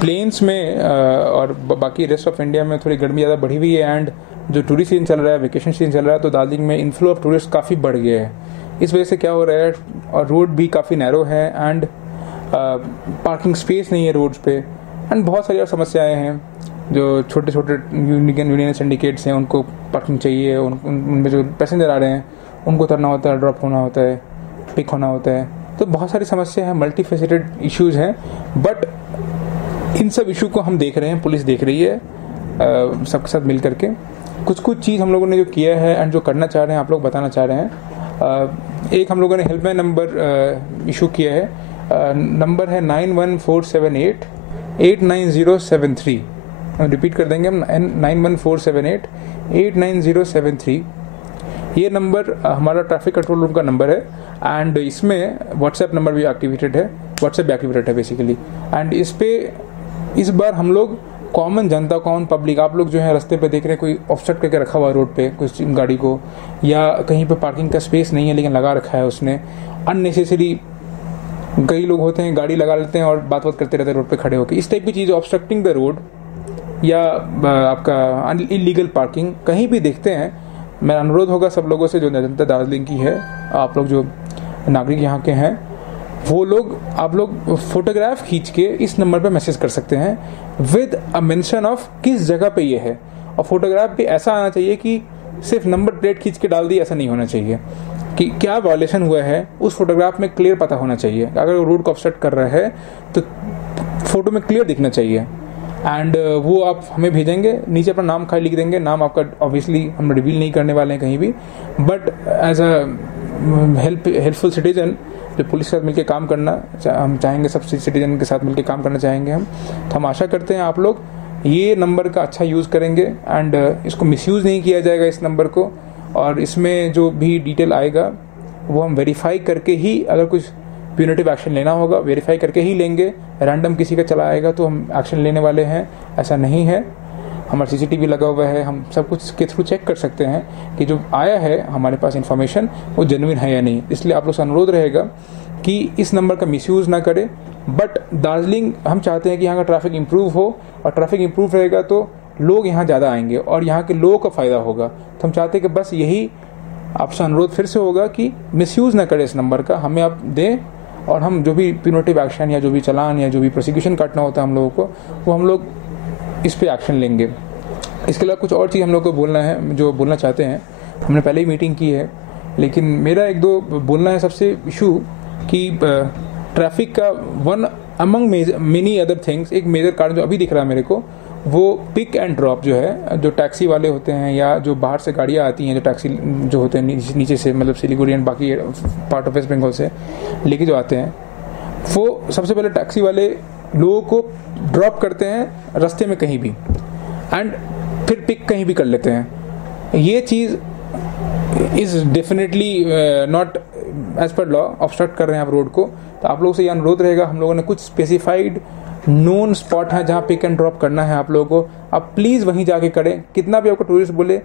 Planes में और बाकी रेस्ट ऑफ इंडिया में थोड़ी गर्मी ज़्यादा बढ़ी हुई है, एंड जो टूरिस्ट सीजन चल रहा है, वेकेशन सीजन चल रहा है, तो दार्जिलिंग में इन्फ्लो ऑफ टूरिस्ट काफ़ी बढ़ गया है। इस वजह से क्या हो रहा है, और रोड भी काफ़ी नैरो है, एंड पार्किंग स्पेस नहीं है रोड्स पे, एंड बहुत सारी और समस्याएं हैं। जो छोटे छोटे यूनियन सिंडिकेट्स हैं उनको पार्किंग चाहिए, उनमें जो पैसेंजर आ रहे हैं उनको उतरना होता है, ड्रॉप होना होता है, पिक होना होता है, तो बहुत सारी समस्या है, मल्टी फेसेटेड इश्यूज़ हैं। बट इन सब इशू को हम देख रहे हैं, पुलिस देख रही है सबके साथ मिल करके। कुछ चीज़ हम लोगों ने जो किया है एंड जो करना चाह रहे हैं, आप लोग बताना चाह रहे हैं। एक हम लोगों ने हेल्पलाइन नंबर इशू किया है, नंबर है 91478 89073। रिपीट कर देंगे हम, 91478 89073। ये नंबर हमारा ट्रैफिक कंट्रोल रूम का नंबर है, एंड इसमें व्हाट्सएप नंबर भी एक्टिवेटेड है, व्हाट्सएप भी एक्टिवेटेड है बेसिकली। एंड इस बार हम लोग कॉमन जनता, कॉमन पब्लिक, आप लोग जो है रास्ते पे देख रहे हैं कोई ऑफसेट करके रखा हुआ है रोड पे कुछ गाड़ी को, या कहीं पे पार्किंग का स्पेस नहीं है लेकिन लगा रखा है उसने अननेसेसरी। कई लोग होते हैं गाड़ी लगा लेते हैं और बात करते रहते हैं रोड पे खड़े होकर, इस टाइप की चीज़, ऑब्स्ट्रक्टिंग द रोड या आपका इलीगल पार्किंग कहीं भी देखते हैं। मेरा अनुरोध होगा सब लोगों से, जो जनता दार्जिलिंग की है, आप लोग जो नागरिक यहाँ के हैं, वो लोग, आप लोग फोटोग्राफ खींच के इस नंबर पे मैसेज कर सकते हैं विद अ मेंशन ऑफ किस जगह पे ये है। और फोटोग्राफ भी ऐसा आना चाहिए कि सिर्फ नंबर प्लेट खींच के डाल दी, ऐसा नहीं होना चाहिए। कि क्या वायलेशन हुआ है उस फोटोग्राफ में क्लियर पता होना चाहिए। अगर रोड को ऑब्स्ट्रक्ट कर रहा है तो फोटो में क्लियर दिखना चाहिए, एंड वो आप हमें भेजेंगे, नीचे अपना नाम खाली लिख देंगे। नाम आपका ऑब्वियसली हम रिवील नहीं करने वाले हैं कहीं भी, but as a helpful citizen जो पुलिस के साथ मिलकर काम करना हम चाहेंगे, सब सिटीजन के साथ मिलकर काम करना चाहेंगे हम, तो हम आशा करते हैं आप लोग ये नंबर का अच्छा यूज़ करेंगे, एंड इसको मिसयूज़ नहीं किया जाएगा इस नंबर को। और इसमें जो भी डिटेल आएगा वो हम वेरीफाई करके ही, अगर कुछ प्यूनिटिव एक्शन लेना होगा वेरीफाई करके ही लेंगे। रैंडम किसी का चला आएगा तो हम एक्शन लेने वाले हैं, ऐसा नहीं है। हमारा सीसीटीवी लगा हुआ है, हम सब कुछ के थ्रू चेक कर सकते हैं कि जो आया है हमारे पास इन्फॉर्मेशन वो जेन्युइन है या नहीं। इसलिए आप लोग से अनुरोध रहेगा कि इस नंबर का मिसयूज़ ना करें। बट दार्जिलिंग, हम चाहते हैं कि यहाँ का ट्रैफिक इंप्रूव हो, और ट्रैफिक इंप्रूव रहेगा तो लोग यहाँ ज़्यादा आएंगे और यहाँ के लोगों का फ़ायदा होगा। तो हम चाहते हैं कि बस यही आपसे अनुरोध फिर से होगा कि मिसयूज़ ना करें इस नंबर का, हमें आप दें, और हम जो भी प्यूनिटिव एक्शन या जो भी चालान या जो भी प्रोसिक्यूशन काटना होता है हम लोगों को, वो हम लोग इस पे एक्शन लेंगे। इसके अलावा कुछ और चीज़ हम लोग को बोलना है, जो बोलना चाहते हैं। हमने पहले ही मीटिंग की है, लेकिन मेरा एक दो बोलना है सबसे इशू कि ट्रैफिक का one among many other things, एक मेजर कारण जो अभी दिख रहा है मेरे को, वो पिक एंड ड्रॉप जो है, जो टैक्सी वाले होते हैं या जो बाहर से गाड़ियाँ आती हैं, जो टैक्सी जो होते हैं नीचे से, मतलब सिलीगुड़ी एंड बाकी पार्ट ऑफ वेस्ट बंगाल से लेके जो आते हैं, वो सबसे पहले टैक्सी वाले लोगों को ड्रॉप करते हैं रास्ते में कहीं भी, एंड फिर पिक कहीं भी कर लेते हैं। ये चीज़ is definitely not as per law, obstruct कर रहे हैं आप रोड को। तो आप लोगों से ये अनुरोध रहेगा, हम लोगों ने कुछ स्पेसिफाइड नोन स्पॉट है जहाँ पिक एंड ड्रॉप करना है आप लोगों को, आप प्लीज़ वहीं जाके करें। कितना भी आपको टूरिस्ट बोले,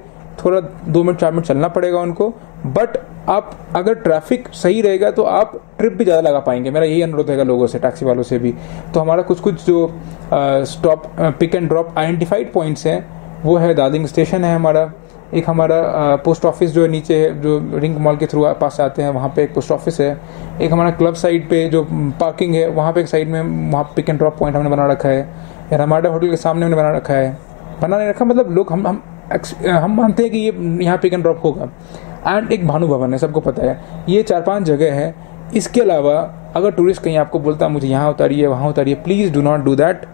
थोड़ा 2 मिनट 4 मिनट चलना पड़ेगा उनको, बट आप अगर ट्रैफिक सही रहेगा तो आप ट्रिप भी ज़्यादा लगा पाएंगे। मेरा यही अनुरोध रहेगा लोगों से, टैक्सी वालों से भी। तो हमारा कुछ जो stop pick and drop identified points हैं वो है, दार्जिलिंग स्टेशन है हमारा, एक हमारा पोस्ट ऑफिस जो निचे है, जो रिंग मॉल के थ्रू पास आते हैं, वहाँ पे एक पोस्ट ऑफिस है। एक हमारा क्लब साइड पे जो पार्किंग है वहाँ पे एक साइड में, वहाँ पिक एंड ड्रॉप पॉइंट हमने बना रखा है। रमाडा होटल के सामने हमने बना रखा है, बना नहीं रखा मतलब लोग हम मानते हैं कि ये यहाँ पिक एंड ड्रॉप होगा। एंड एक भानु भवन है, सबको पता है। ये 4-5 जगह है। इसके अलावा अगर टूरिस्ट कहीं आपको बोलता है मुझे यहाँ उतारिए वहाँ उतारिए, please do not do that.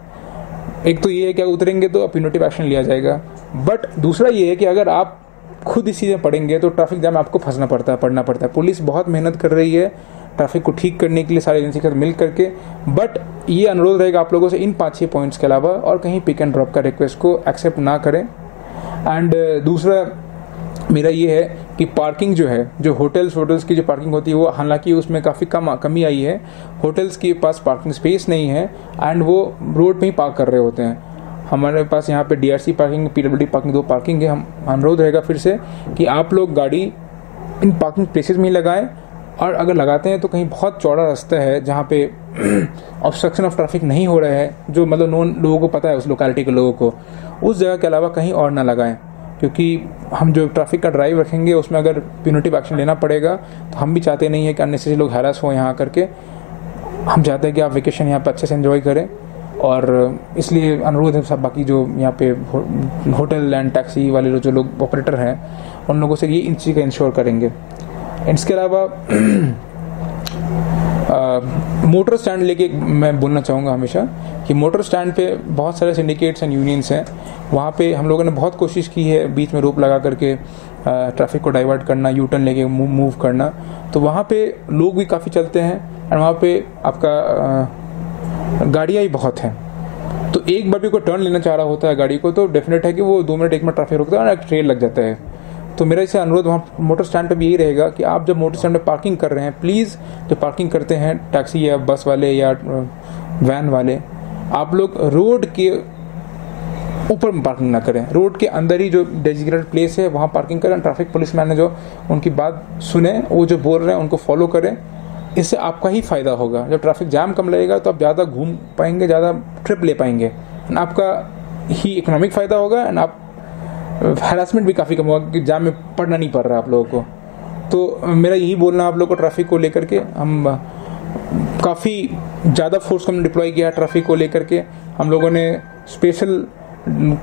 एक तो ये है कि अगर उतरेंगे तो प्यूनिटिव एक्शन लिया जाएगा, बट दूसरा ये है कि अगर आप खुद इस चीज़ें पढ़ेंगे तो ट्रैफिक जाम में आपको पढ़ना पड़ता है। पुलिस बहुत मेहनत कर रही है ट्रैफिक को ठीक करने के लिए सारी एजेंसी के साथ मिल करके, बट ये अनुरोध रहेगा आप लोगों से इन 5-6 पॉइंट्स के अलावा और कहीं पिक एंड ड्रॉप का रिक्वेस्ट को एक्सेप्ट ना करें। एंड दूसरा मेरा ये है कि पार्किंग जो है, जो होटल्स की जो पार्किंग होती है वो हालांकि उसमें काफ़ी कमी आई है। होटल्स के पास पार्किंग स्पेस नहीं है एंड वो रोड पे ही पार्क कर रहे होते हैं। हमारे पास यहाँ पे DRC parking, PWD parking, 2 parking है। हम अनुरोध रहेगा फिर से कि आप लोग गाड़ी इन पार्किंग प्लेसेस में ही लगाएं, और अगर लगाते हैं तो कहीं बहुत चौड़ा रास्ता है जहाँ पे ऑब्स्ट्रक्शन ऑफ ट्रैफिक नहीं हो रहा है, जो मतलब नॉन लोगों को पता है, उस लोकेलिटी के लोगों को, उस जगह के अलावा कहीं और ना लगाएं। क्योंकि हम जो ट्रैफिक का ड्राइव रखेंगे उसमें अगर प्यूनिटिव एक्शन लेना पड़ेगा तो हम भी चाहते नहीं है कि अननेसेसरी लोग हैरास हो यहाँ करके। हम चाहते हैं कि आप वेकेशन यहाँ पे अच्छे से एंजॉय करें, और इसलिए अनुरोध है सब बाकी जो यहाँ पे होटल एंड टैक्सी वाले जो लोग ऑपरेटर हैं उन लोगों से ये इन चीज़ का इंश्योर करेंगे। इसके अलावा मोटर स्टैंड लेके मैं बोलना चाहूँगा हमेशा कि मोटर स्टैंड पे बहुत सारे सिंडिकेट्स एंड यूनियंस हैं। वहाँ पे हम लोगों ने बहुत कोशिश की है बीच में रोप लगा करके ट्रैफिक को डाइवर्ट करना, यू टर्न लेके मूव करना। तो वहाँ पे लोग भी काफ़ी चलते हैं और वहाँ पे आपका गाड़ियाँ ही बहुत हैं। तो एक बार भी कोई टर्न लेना चाह रहा होता है गाड़ी को तो डेफिनेट है कि वो 2 मिनट 1 मिनट ट्रैफिक रुकता है और एक ट्रेन लग जाता है। तो मेरा इसे अनुरोध वहाँ मोटर स्टैंड पे भी यही रहेगा कि आप जब मोटर स्टैंड पे पार्किंग कर रहे हैं, प्लीज़ जो पार्किंग करते हैं टैक्सी या बस वाले या वैन वाले, आप लोग रोड के ऊपर पार्किंग ना करें, रोड के अंदर ही जो डेजिग्नेटेड प्लेस है वहाँ पार्किंग करें। ट्रैफिक पुलिस मैन ने जो उनकी बात सुने, वो जो बोल रहे हैं उनको फॉलो करें। इससे आपका ही फ़ायदा होगा। जब ट्रैफिक जाम कम लगेगा तो आप ज़्यादा घूम पाएंगे, ज़्यादा ट्रिप ले पाएंगे, एंड आपका ही इकोनॉमिक फ़ायदा होगा, एंड आप हैरासमेंट भी काफ़ी कम होगा कि जाम में पड़ना नहीं पड़ रहा आप लोगों को। तो मेरा यही बोलना आप लोगों को ट्रैफिक को लेकर के, हम काफ़ी ज़्यादा फोर्स को हमने डिप्लॉय किया ट्रैफिक को लेकर के। हम लोगों ने स्पेशल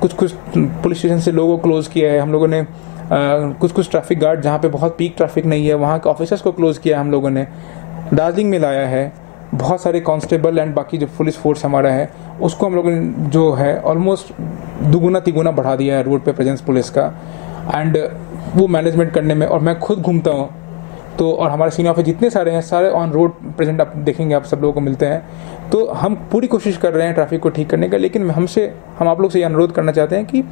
कुछ पुलिस स्टेशन से लोगों को क्लोज़ किया है। हम लोगों ने कुछ ट्रैफिक गार्ड जहाँ पे बहुत पीक ट्रैफिक नहीं है वहाँ के ऑफिसर्स को क्लोज़ किया हम लोगों ने। दार्जिलिंग में लाया है बहुत सारे कांस्टेबल एंड बाकी जो पुलिस फोर्स हमारा है उसको हम लोगों ने जो है ऑलमोस्ट दुगुना तिगुना बढ़ा दिया है रोड पे प्रेजेंस पुलिस का, एंड वो मैनेजमेंट करने में। और मैं खुद घूमता हूँ तो, और हमारे सीनियर ऑफिसर जितने सारे हैं सारे ऑन रोड प्रेजेंट, आप देखेंगे आप सब लोगों को मिलते हैं। तो हम पूरी कोशिश कर रहे हैं ट्रैफिक को ठीक करने का, लेकिन हम आप लोग से ये अनुरोध करना चाहते हैं कि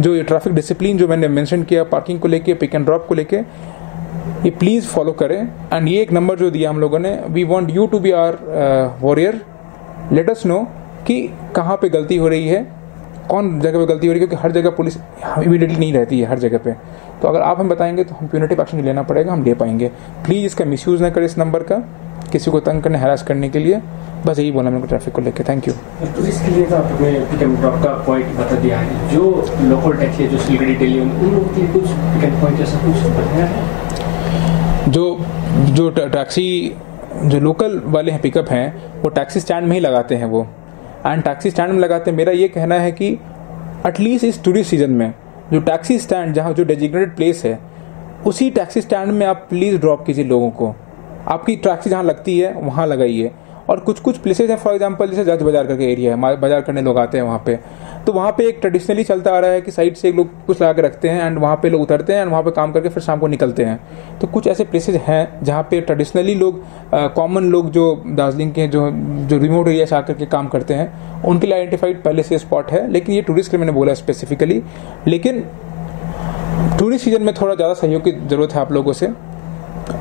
जो ये ट्रैफिक डिसिप्लिन जो मैंने मेंशन किया पार्किंग को लेके, पिक एंड ड्रॉप को लेके, ये प्लीज़ फॉलो करें। एंड ये एक नंबर जो दिया हम लोगों ने, we want you to be our warrior, let us know कि कहाँ पे गलती हो रही है, कौन जगह पे गलती हो रही है, क्योंकि हर जगह पुलिस इमीडिएटली नहीं रहती है हर जगह पे। तो अगर आप हम बताएंगे तो हम प्यूनिटिव एक्शन लेना पड़ेगा, हम ले पाएंगे। प्लीज़ इसका मिसयूज़ ना करें इस नंबर का किसी को तंग करने, हरास करने के लिए। बस यही बोला मेरे को ट्रैफिक को लेकर। Thank you. तो इसके लिए तो आपने पिक एंड ड्रॉप का पॉइंट बता दिया है। जो लोकल टैक्सी है जो सिलगड़ी दिल्ली उन लोगों के लिए कुछ पिक एंड पॉइंट ऐसा कुछ बताया है? जो टैक्सी जो लोकल वाले हैं पिकअप हैं वो टैक्सी स्टैंड में ही लगाते हैं वो, एंड टैक्सी स्टैंड में लगाते हैं। मेरा ये कहना है कि एटलीस्ट इस टूरिस्ट सीजन में जो टैक्सी स्टैंड जहाँ जो डेजिग्नेटेड प्लेस है उसी टैक्सी स्टैंड में आप प्लीज़ ड्रॉप कीजिए लोगों को। आपकी टैक्सी जहाँ लगती है वहाँ लगाइए। और कुछ प्लेसेज हैं, फॉर एग्जांपल जैसे जज बाजार करके एरिया है, बाजार करने लोग आते हैं वहाँ पे, तो वहाँ पे एक ट्रेडिशनली चलता आ रहा है कि साइड से लोग कुछ लगा के रखते हैं एंड वहाँ पे लोग उतरते हैं एंड वहाँ पे काम करके फिर शाम को निकलते हैं। तो कुछ ऐसे प्लेसेज हैं जहाँ पे ट्रेडिशनली लोग कॉमन लोग जो दार्जिलिंग के जो रिमोट एरिया से आकर के काम करते हैं उनके लिए आइडेंटिफाइड पहले से स्पॉट है। लेकिन ये टूरिस्ट के लिए मैंने बोला स्पेसिफिकली, लेकिन टूरिस्ट सीजन में थोड़ा ज़्यादा सहयोग की ज़रूरत है आप लोगों से,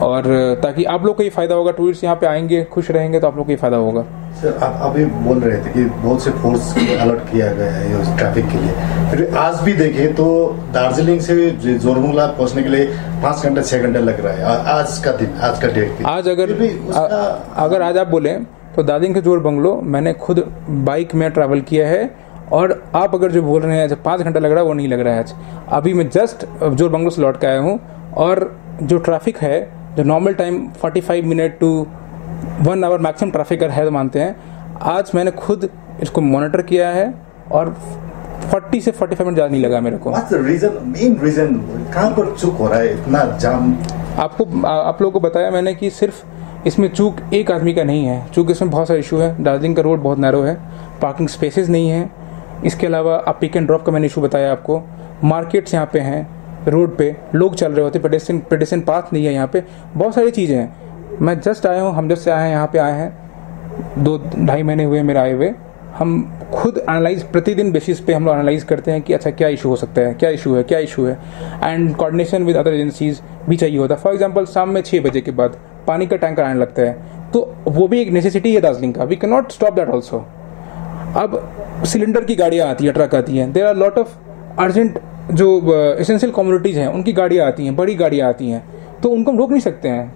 और ताकि आप लोग को ये फायदा होगा। टूरिस्ट यहाँ पे आएंगे, खुश रहेंगे, तो आप लोग को ये फायदा होगा। सर आप अभी बोल रहे थे कि बहुत से फोर्स को अलर्ट किया गया है ट्रैफिक के लिए, फिर आज भी देखें तो दार्जिलिंग से जोरबंगला पहुंचने के लिए 5 घंटे 6 घंटे लग रहा है। आज का दिन, आज का डेट, आज अगर आज आप बोले तो दार्जिलिंग के जोरबंगलो मैंने खुद बाइक में ट्रैवल किया है, और आप अगर जो बोल रहे हैं जब 5 घंटा लग रहा है वो नहीं लग रहा है। आज अभी मैं जस्ट जोरबंगलो से लौट के आया हूँ, और जो ट्रैफिक है जो normal time 45 minute to 1 hour maximum traffic है तो मानते हैं, आज मैंने खुद इसको मॉनिटर किया है और 40 से 45 मिनट ज़्यादा नहीं लगा मेरे को। मेन रीजन कहाँ पर चूक हो रहा है इतना जाम? आप लोगों को बताया मैंने कि सिर्फ इसमें चूक एक आदमी का नहीं है, चूक इसमें बहुत सारे इशू है। दार्जिलिंग का रोड बहुत नैरो है, पार्किंग स्पेसेस नहीं है। इसके अलावा आप पिक एंड ड्रॉप का मैंने इशू बताया आपको, मार्केट्स यहाँ पे हैं, रोड पे लोग चल रहे होते, पेडेस्ट्रियन पाथ नहीं है यहाँ पे, बहुत सारी चीज़ें हैं। मैं जस्ट आया हूँ, हम जब से आए हैं यहाँ पे आए हैं 2-2.5 महीने हुए मेरे आए हुए। हम खुद एनालाइज प्रतिदिन बेसिस पे हम लोग एनालाइज करते हैं कि अच्छा क्या इशू हो सकता है, क्या इशू है, and coordination with other agencies भी चाहिए होता है। फॉर एग्जांपल शाम में 6 बजे के बाद पानी का टैंकर आने लगता है, तो वो भी एक नेसेसिटी है दार्जिलिंग का, we can not stop that also. अब सिलेंडर की गाड़ियाँ आती हैं, ट्रक आती हैं, there are lot of urgent जो एसेंशियल कम्युनिटीज़ हैं उनकी गाड़ियाँ आती हैं, बड़ी गाड़ियाँ आती हैं, तो उनको हम रोक नहीं सकते हैं।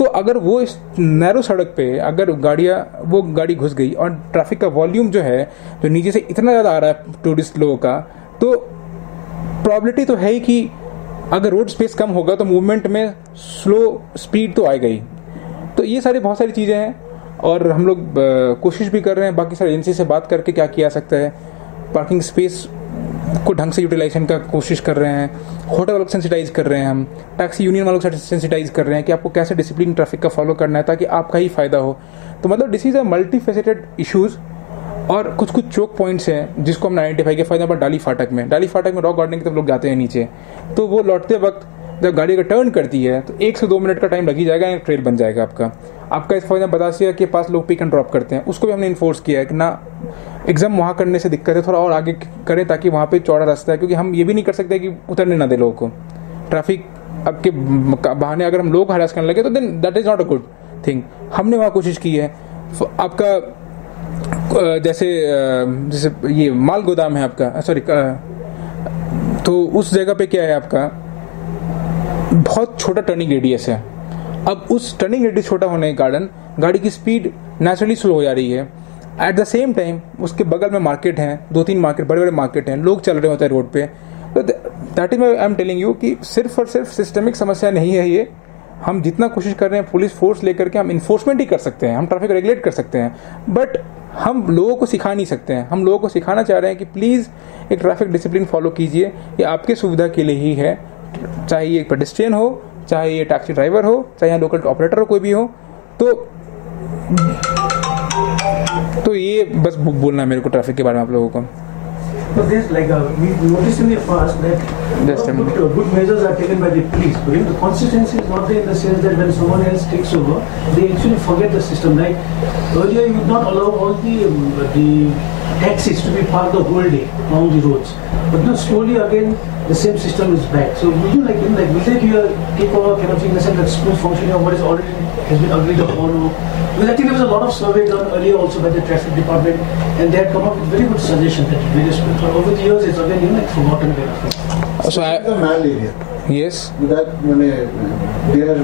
तो अगर वो इस नैरो सड़क पे अगर वो गाड़ी घुस गई और ट्रैफिक का वॉल्यूम जो है जो नीचे से इतना ज़्यादा आ रहा है टूरिस्ट लोगों का, तो प्रॉबिलिटी तो है ही कि अगर रोड स्पेस कम होगा तो मूवमेंट में स्लो स्पीड तो आएगा ही। तो ये बहुत सारी चीज़ें हैं और हम लोग कोशिश भी कर रहे हैं बाकी सारी एजेंसी से बात करके क्या किया सकता है। पार्किंग स्पेस को ढंग से यूटिलाइजेशन का कोशिश कर रहे हैं, होटल वालों को सेंसिटाइज कर रहे हैं, हम टैक्सी यूनियन वालों को सेंसिटाइज कर रहे हैं कि आपको कैसे डिसिप्लिन ट्रैफिक का फॉलो करना है ताकि आपका ही फायदा हो। तो मतलब this is a multi faceted issues और कुछ चोक पॉइंट्स हैं जिसको हमने आइडेंटिफाई किया। फॉर एग्जाम्पल डाली फाटक में रॉक गार्डन की तरफ लोग जाते हैं नीचे, तो वो लौटते वक्त जब गाड़ी का टर्न करती है तो 1 से 2 मिनट का टाइम लग ही जाएगा, एक ट्रेल बन जाएगा आपका इस फॉर एग्जाम्पल बतासिया के पास लोग पिक एंड ड्रॉप करते हैं, उसको भी हमने इन्फोर्स किया है कि ना एग्जाम वहाँ करने से दिक्कत है, थोड़ा और आगे करें ताकि वहाँ पे चौड़ा रास्ता है, क्योंकि हम ये भी नहीं कर सकते कि उतरने ना दे लोगों को। ट्रैफिक अब के बहाने अगर हम लोग को हरास करने लगे तो then that is not a good thing. हमने वहाँ कोशिश की है। आपका जैसे ये माल गोदाम है आपका, सॉरी, तो उस जगह पे क्या है आपका बहुत छोटा टर्निंग रेडियस है। अब उस टर्निंग रेडियस छोटा होने के कारण गाड़ी की स्पीड नेचुरली स्लो हो जा रही है। एट द सेम टाइम उसके बगल में मार्केट हैं, 2-3 मार्केट, बड़े बड़े मार्केट हैं, लोग चल रहे होते हैं रोड पे। तो that is I am telling you कि सिर्फ और सिर्फ सिस्टमिक समस्या नहीं है ये। हम जितना कोशिश कर रहे हैं पुलिस फोर्स लेकर के हम इन्फोर्समेंट ही कर सकते हैं, हम ट्रैफिक रेगुलेट कर सकते हैं, बट हम लोगों को सिखा नहीं सकते हैं। हम लोगों को सिखाना चाह रहे हैं कि प्लीज़ एक ट्रैफिक डिसिप्लिन फॉलो कीजिए, ये आपके सुविधा के लिए ही है। चाहे ये पेडेस्ट्रियन हो, चाहे ये टैक्सी ड्राइवर हो, चाहे यहाँ लोकल ऑपरेटर हो, कोई भी हो। तो ये बस बोलना है मेरे को ट्रैफिक के बारे में आप लोगों को। So there's like we noticed in the past that good measures are taken by the police, but the consistency is not there in the sense that when someone else takes over, they actually forget the system. Like earlier, you would not allow all the taxis to be parked the whole day along the roads, but now slowly again the same system is back. So would you like will they take over kind of thing in the sense that smooth functioning of what is already has been agreed upon? Because I think there was a lot of survey done earlier also by the traffic department, and they had come up with very good suggestions that various people. But over the years, it's again like forgotten kind of thing. So the mall area. Yes. That they are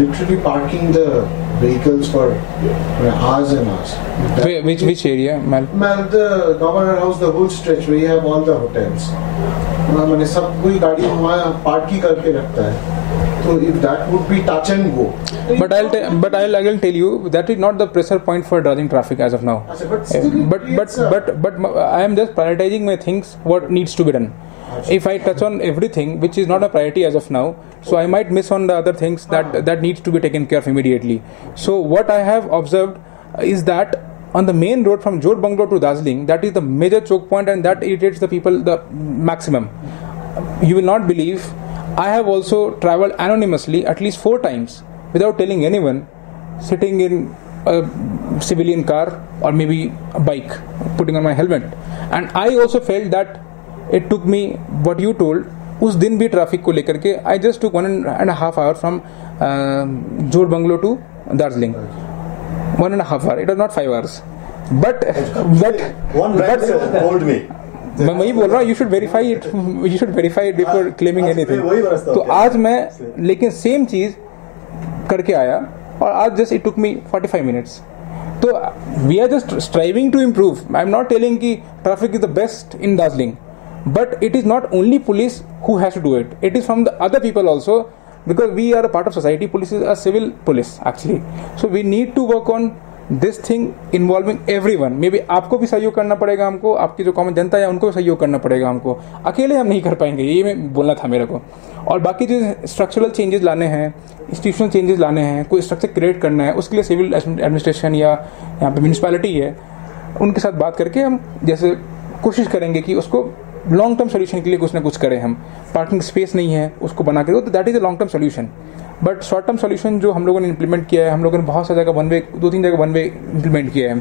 literally parking the vehicles for hours and hours. Which area, Mal? Mal, the Governor House, the whole stretch where you have all the hotels. मैंने सब कोई गाड़ी वहाँ park ही करके रखता है। So if that would be touch and go. But I'll tell you that is not the pressure point for driving traffic as of now. But I am just prioritizing my things what needs to be done. If I touch on everything which is not a priority as of now, so I might miss on the other things that needs to be taken care of immediately. So what I have observed is that on the main road from Jor Bungalow to Darjeeling, that is the major choke point and that irritates the people the maximum. You will not believe, I have also traveled anonymously at least 4 times without telling anyone, sitting in a civilian car or maybe a bike, putting on my helmet. And I also felt that it took me what you told, उस दिन भी traffic को लेकर के I just took 1.5 hours from Jor Bungalow to Darjeeling. 1.5 hours. It was not 5 hours. But one driver told me. मैं वही बोल रहा हूँ, you should verify it before claiming anything. तो आज मैं लेकिन सेम चीज करके आया और आज just it took me 45 minutes. तो we are just striving to improve. I am not telling कि traffic is the best in Darjeeling, but it is not only police who has to do it. It is from the other people also, because we are a part of society. Police is a civil police actually. So we need to work on this thing involving everyone. Maybe आपको भी सहयोग करना पड़ेगा, हमको, आपकी जो common जनता है उनको भी सहयोग करना पड़ेगा हमको। अकेले हम नहीं कर पाएंगे, ये मैं बोलना था मेरे को। और बाकी जो स्ट्रक्चरल चेंजेस लाने हैं, इंस्टीट्यूशनल चेंजेस लाने हैं, कोई स्ट्रक्चर क्रिएट करना है, उसके लिए सिविल एडमिनिस्ट्रेशन या यहाँ पे म्यूनिसिपैलिटी है, उनके साथ बात करके हम जैसे कोशिश करेंगे कि उसको लॉन्ग टर्म सोल्यूशन के लिए कुछ ना कुछ करें। हम पार्किंग स्पेस नहीं है उसको बना के दो, तो that is a long term solution. But short term solution जो हम लोगों ने इंप्लीमेंट किया है, हम लोगों ने बहुत सा जगह 2-3 जगह 1 वे इंप्लीमेंट किया है,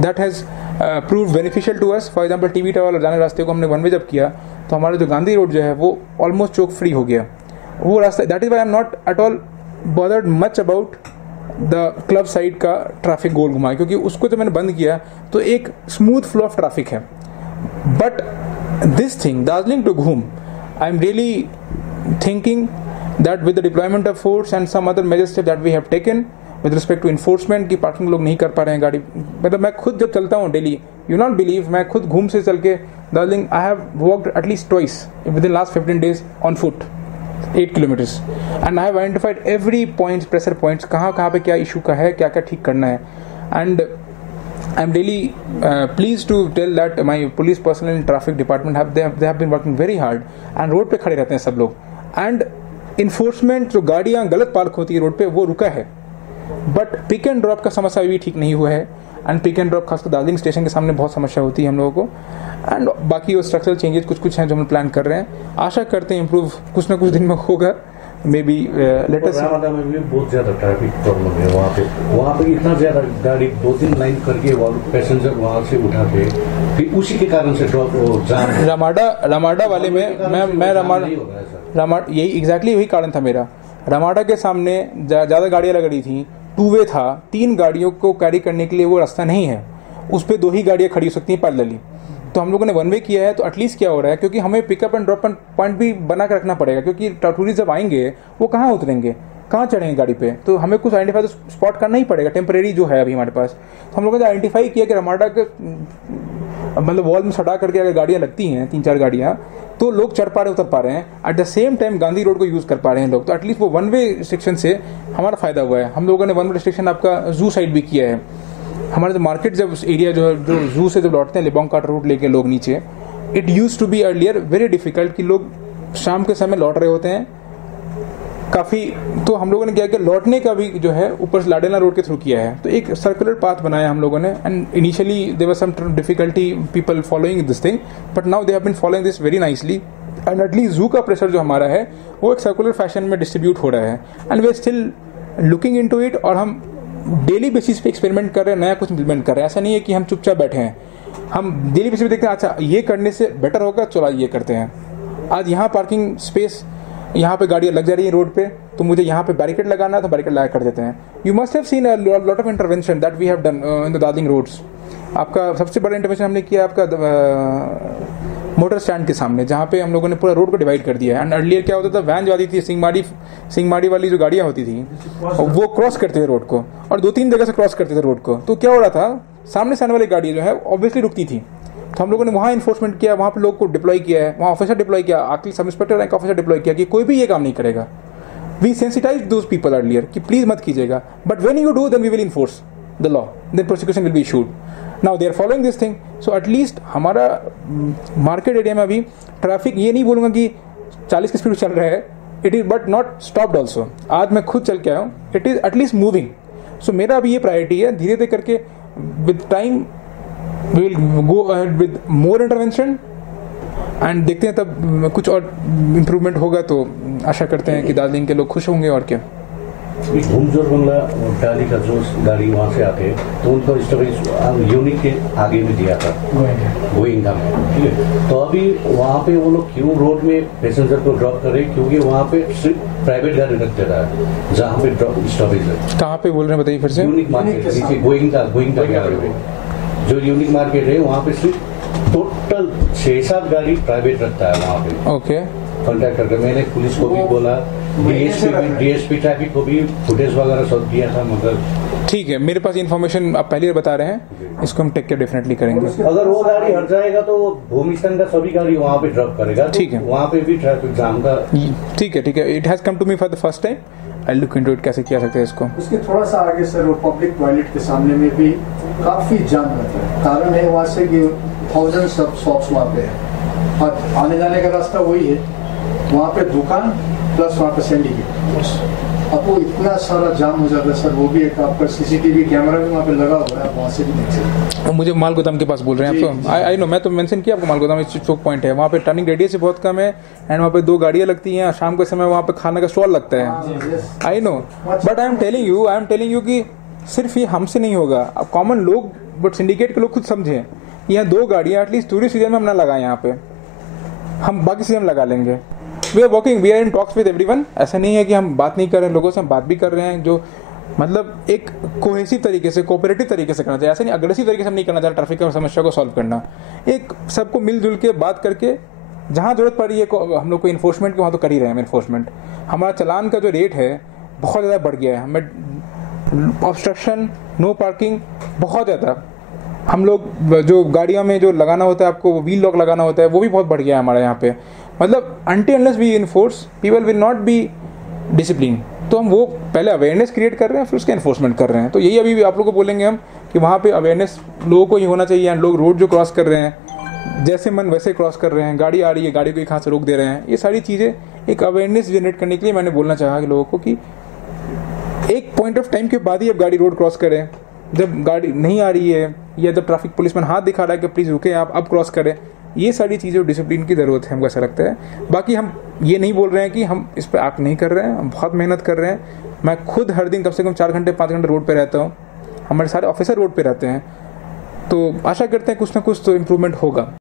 that has prove beneficial to us. For example TV tower और जाने रास्ते को हमने 1 वे जब किया तो हमारा जो गांधी रोड जो है वो ऑलमोस्ट चोक फ्री हो गया वो रास्ता। That is why I am not at all bothered much about the club side का ट्रैफिक गोल घुमा, क्योंकि उसको जब मैंने बंद किया तो एक स्मूथ फ्लो ऑफ ट्रैफिक है। But this thing, Darjeeling to Ghum, I am really thinking that with the deployment of force and some other measures that we have taken with respect to enforcement की parking लोग नहीं कर पा रहे हैं गाड़ी, मतलब मैं खुद जब चलता हूँ डेली, यू नॉट बिलीव, मैं खुद घूम से चल के Darjeeling, I have walked at least twice with in last 15 days on foot 8 kilometers and I have identified every point, pressure points, कहाँ पे क्या इशू का है, क्या क्या ठीक करना है. And I'm really pleased to tell that my police personnel in traffic department they have been working very hard and road पे खड़े रहते हैं सब लोग. And enforcement, जो गाड़ियाँ गलत पार्क होती है रोड पे, वो रुका है, बट पिक एंड ड्रॉप का समस्या भी ठीक नहीं हुआ है. एंड पिक एंड ड्रॉप खासकर दार्जिलिंग स्टेशन के सामने बहुत समस्या होती है हम लोगों को. एंड बाकी वो स्ट्रक्चरल चेंजेस कुछ हैं जो हम प्लान कर रहे हैं, आशा करते हैं इम्प्रूव कुछ ना कुछ दिन में होगा. May be let us. Ramada में भी बहुत ज्यादा ट्रैफिक प्रॉब्लम है वहाँ पे इतना ज्यादा गाड़ी 2-3 लाइन करके पैसेंजर वहाँ से उठा के, फिर उसी के कारण से रामाडा वाले में मैं रामाडा यही एग्जैक्टली वही कारण था मेरा. रामाडा के सामने ज्यादा गाड़ियां लग रही थी, 2 वे था, 3 गाड़ियों को कैरी करने के लिए वो रास्ता नहीं है, उस पर 2 ही गाड़ियां खड़ी हो सकती हैं पैरेलली. तो हम लोगों ने 1 वे किया है. तो एटलीस्ट क्या हो रहा है, क्योंकि हमें पिकअप एंड ड्रॉप पॉइंट भी बना कर रखना पड़ेगा, क्योंकि टूरिस्ट जब आएंगे वो कहाँ उतरेंगे, कहाँ चढ़ेंगे गाड़ी पे, तो हमें कुछ आइडेंटिफाई स्पॉट करना ही पड़ेगा टेम्परेरी जो है अभी हमारे पास. तो हम लोगों ने आइडेंटिफाई किया कि रामाडा के मतलब वॉल में सटा करके अगर गाड़ियाँ लगती हैं 3-4 गाड़ियाँ, तो लोग चढ़ पा रहे उतर पा रहे हैं. At the same time Gandhi road को यूज कर पा रहे हैं लोग. तो एटलीस्ट वो 1 वे रिस्ट्रिक्शन से हमारा फायदा हुआ है. हम लोगों ने 1 वे रिस्ट्रिक्शन आपका जू साइड भी किया है. हमारे मार्केट जब एरिया जो जू से जब लौटते हैं लिबोंग काट रूट लेके लोग नीचे, it use to be earlier very difficult कि लोग शाम के समय लौट रहे होते हैं काफी. तो हम लोगों ने क्या किया, लौटने का भी जो है ऊपर लाडेला रोड के थ्रू किया है. तो एक सर्कुलर पाथ बनाया हम लोगों ने. And initially there was some difficulty people following this thing, but now they have been following this very nicely. And at least zoo का प्रेशर जो हमारा है वो एक सर्कुलर फैशन में डिस्ट्रीब्यूट हो रहा है. And we are still looking into it, और हम डेली बेसिस पे एक्सपेरिमेंट कर रहे हैं, नया कुछ इम्प्लीमेंट कर रहे हैं. ऐसा नहीं है कि हम चुपचाप बैठे हैं, हम डेली बेसिस पे देखते हैं अच्छा ये करने से बेटर होगा, चलो ये करते हैं. आज यहाँ पार्किंग स्पेस, यहाँ पे गाड़ियाँ लग जा रही है रोड पे, तो मुझे यहाँ पे बैरिकेड लगाना है तो बैरिकेड लगा कर देते हैं. You must have seen a lot of intervention that we have done in the Darjeeling roads. आपका सबसे बड़ा इंटरवेंशन हमने किया आपका मोटर स्टैंड के सामने, जहाँ पे हम लोगों ने पूरा रोड को डिवाइड कर दिया है. एंड अर्लियर क्या होता था, वैन जो आती थी सिंगमाड़ी वाली जो गाड़ियाँ होती थी वो क्रॉस करते थे रोड को, और 2-3 जगह से क्रॉस करते थे रोड को. तो क्या हो रहा था, सामने से आने वाली गाड़ी जो है ऑब्वियसली रुकती थी. तो हम लोगों ने वहाँ इन्फोर्समेंट किया, वहाँ पे लोग को डिप्लॉय किया है, वहाँ ऑफिसर डिप्लॉय किया, आखिरी sub inspector rank officer deploy किया कि कोई भी ये काम नहीं करेगा. We sensitize those people earlier कि प्लीज मत कीजिएगा, but when you do then we will enforce the law, then prosecution will be issued. Now they are following this thing. So at least हमारा मार्केट एरिया में अभी traffic, ये नहीं बोलूँगा कि 40 की स्पीड चल रहा है, it is but not stopped also. आज मैं खुद चल के आया हूँ, इट इज एटलीस्ट मूविंग. सो मेरा अभी ये प्रायोरिटी है, धीरे धीरे करके with time we will go ahead with more intervention and देखते हैं तब कुछ और इम्प्रूवमेंट होगा. तो आशा करते हैं कि दार्जिलिंग के लोग खुश होंगे. और क्या घूमजोर बंगला और डाली का जो गाड़ी वहाँ से आते हैं तो उनको स्टॉपेज यूनिट के आगे में दिया था गोइंगा में, ठीक है. तो अभी वहाँ पे वो लोग क्यों रोड में पैसेंजर को ड्रॉप कर रहे हैं, क्योंकि वहाँ पे सिर्फ प्राइवेट गाड़ी रख दे रहा है जहाँ पे ड्रॉप स्टॉपेज है. कहाँ पे बोल रहे हैं बताइए फिर से. यूनिक मार्केट नीचे गोइंगा के आगे में जो यूनिक मार्केट है वहाँ पे सिर्फ टोटल 6-7 गाड़ी प्राइवेट रखता है वहाँ पे. ओके, कॉन्टैक्ट करके मैंने पुलिस को भी बोला, डीएसपी ट्रैफिक को भी फुटेज वगैरह सब दिया था, मगर ठीक है. मेरे पास इन्फॉर्मेशन आप पहले बता रहे हैं, इसको हम टेक केयर डेफिनेटली करेंगे. अगर वो गाड़ी हट जाएगा तो भूमिस्थान का सभी गाड़ी वहाँ पे ड्रॉप करेगा. ठीक है, वहाँ पे भी ट्रैफिक जाम का. ठीक है. It has come to me for the first time. I look into it, कैसे किया सकते हैं इसको. उसके थोड़ा सा आगे सर वो पब्लिक टॉयलेट के सामने में भी काफी जाम रहता है. कारण है वहाँ से कि 1000 शॉप्स वहाँ पे है, और आने जाने का रास्ता वही है. वहाँ पे दुकान प्लस वहाँ पे सिंडिकेट, अब वो इतना सारा जाम हो जाता है सर. वो भी एक आपका सीसीटीवी कैमरा भी वहाँ पे लगा हुआ है, आप वहाँ से भी देख सकते हैं. मुझे माल गोदाम के पास बोल रहे हैं आप तो. आई नो, मैं तो मेंशन किया आपको, माल गोदाम चौक पॉइंट है, वहाँ पे टर्निंग रेडियस बहुत कम है. एंड वहाँ पे 2 गाड़ियाँ लगती हैं, शाम के समय वहाँ पे खाने का स्टॉल लगता है. I know, but I am telling you कि सिर्फ ये हमसे नहीं होगा. अब कॉमन लोग, बट सिंडिकेट के लोग खुद समझे. यहाँ 2 गाड़ियाँ एटलीस्ट टूरिस्ट सीजन में हम ना लगाएं, यहाँ पे हम बाकी सीजन लगा लेंगे. We are working, we are in talks with everyone. ऐसा नहीं है कि हम बात नहीं कर रहे हैं लोगों से, हम बात भी कर रहे हैं. जो मतलब एक कोहेसिव तरीके से, कोऑपरेटिव तरीके से करना चाहिए. ऐसा नहीं अग्रेसिव तरीके से हम नहीं करना चाह रहे ट्रैफिक की समस्या को सॉल्व करना. एक सबको मिलजुल के बात करके जहाँ जरूरत पड़ रही है हम लोग को इन्फोर्समेंट की, वहाँ तो कर ही रहे हैं हम इन्फोर्समेंट। हमारा चालान का जो रेट है बहुत ज़्यादा बढ़ गया है, हमें ऑब्स्ट्रक्शन, नो पार्किंग बहुत ज़्यादा, हम लोग जो गाड़ियों में जो लगाना होता है आपको, व्हील लॉक लगाना होता है, वो भी बहुत बढ़ गया है हमारे यहाँ पे। मतलब until unless we enforce people will not be discipline. तो हम वो पहले अवेयरनेस क्रिएट कर रहे हैं, फिर उसका इन्फोर्समेंट कर रहे हैं। तो यही अभी भी आप लोगों को बोलेंगे हम कि वहाँ पे अवेयरनेस लोगों को ही होना चाहिए। एंड लोग रोड जो क्रॉस कर रहे हैं जैसे मन वैसे क्रॉस कर रहे हैं, गाड़ी आ रही है गाड़ी को एक हाथ से रोक दे रहे हैं, ये सारी चीज़ें एक अवेयरनेस जनरेट करने के लिए मैंने बोलना चाहा कि लोगों को कि एक पॉइंट ऑफ टाइम के बाद ही अब गाड़ी रोड क्रॉस करें। जब गाड़ी नहीं आ रही है या जब ट्रैफिक पुलिसमैन हाथ दिखा रहा है कि प्लीज़ रुके आप अब क्रॉस करें, ये सारी चीज़ें डिसिप्लिन की ज़रूरत है, हमको ऐसा लगता है। बाकी हम ये नहीं बोल रहे हैं कि हम इस पर एक्ट नहीं कर रहे हैं, हम बहुत मेहनत कर रहे हैं। मैं खुद हर दिन कम से कम 4 घंटे 5 घंटे रोड पे रहता हूँ, हमारे सारे ऑफिसर रोड पे रहते हैं। तो आशा करते हैं कुछ ना कुछ तो इम्प्रूवमेंट होगा।